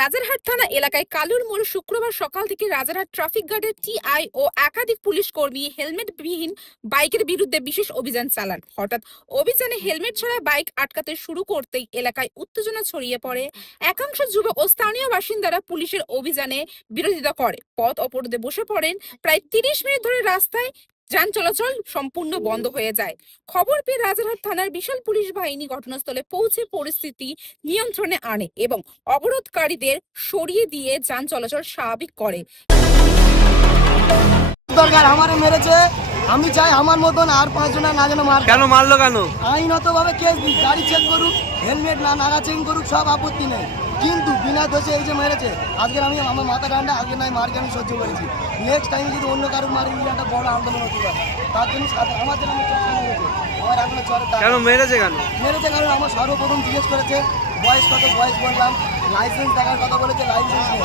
রাজারহাট থানা এলাকায় কালুর মোড় শুক্রবার সকাল থেকে রাজারহাট ট্রাফিক গার্ডের টিআই ও একাধিক পুলিশ কর্মী হেলমেটবিহীন বাইকের বিরুদ্ধে বিশেষ অভিযান চালান। হঠাৎ অভিযানে হেলমেট ছাড়া বাইক আটকাতে শুরু করতেই এলাকায় উত্তেজনা ছড়িয়ে পড়ে। একাংশ যুবক ও স্থানীয় বাসিন্দারা পুলিশের অভিযানে বিরোধিতা করে। পথ অবরোধে বসে পড়েন। প্রায় তিরিশ মিনিট ধরে রাস্তায় যান চলাচল সম্পূর্ণ বন্ধ হয়ে যায়। খবর পেয়ে রাজারহাট থানার বিশাল পুলিশ বাহিনী ঘটনাস্থলে পৌঁছে পরিস্থিতি নিয়ন্ত্রণে আনে এবং অবরোধকারীদের সরিয়ে দিয়ে যান চলাচল স্বাভাবিক করে। আমারে মেরেছে আমি চাই আমার মতন আর পাঁচজনা না যেন মার কেন মারলো কেন? আইনত ভাবে কেস দিক গাড়ি চেক করুক হেলমেট না নাগা চেক করুক সব আপত্তি নেই। কিন্তু বিনা দোষে এই যে মেরেছে আজকে আমি আমার মাথা ঠান্ডা আজকে নাই মারকে আমি সহ্য করেছি। নেক্সট টাইম যদি অন্য কারও মারি একটা বড় আন্দোলন হতে পারে তার জন্য সাথে- আমার আমি চোখ মেরেছে আমার এখনও চরে কেন মেরেছে কেন? মেরেছে কারণ আমার সর্বপ্রথম জিজ্ঞেস করেছে বয়স কত বয়স বললাম লাইসেন্স দেখার কথা বলেছে লাইসেন্স নেই।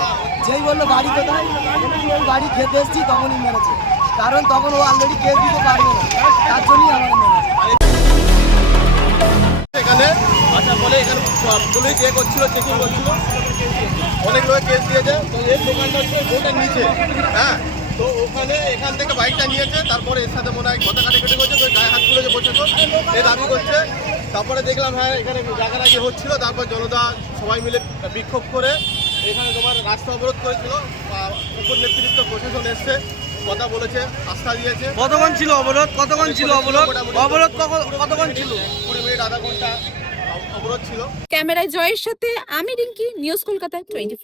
যেই বলল বাড়ি কোথায়? বাড়ি খেতে এসেছি তখনই মেরেছে। কারণ তখন ও অলরেডি কেস দিতে পারবে না। তার জন্যই আমার এখানে আসার পরে এখানে পুলিশ ইয়ে করছিল, চেকিং করছিল। অনেক লোক কেস দিয়েছে। তো এর দোকানটা হচ্ছে রোডের নিচে। হ্যাঁ? তো ওখানে এখান থেকে বাইকটা নিয়েছে, তারপরে এর সাথে মনে হয় কথা কাটাকাটি করছে, তো গায়ে হাত তুলেছে বসে তো এ দাবি করছে। তারপরে দেখলাম হ্যাঁ এখানে জায়গাটাকি হচ্ছিল। তারপর জনতা সবাই মিলে বিক্ষোভ করে, এখানে তোমার রাস্তা অবরোধ করেছিল উপর নেতৃত্ব প্রশাসন এসছে। কথা বলেছে আস্থা দিয়েছে। কতক্ষণ ছিল অবরোধ? কতক্ষণ ছিল অবরোধ? অবরোধ? কখন- কতক্ষণ ছিল? কুড়ি মিনিট আধা ঘণ্টা অবরোধ ছিল। ক্যামেরায় জয়ের সাথে আমি রিঙ্কি নিউজ কলকাতা টোয়েন্টি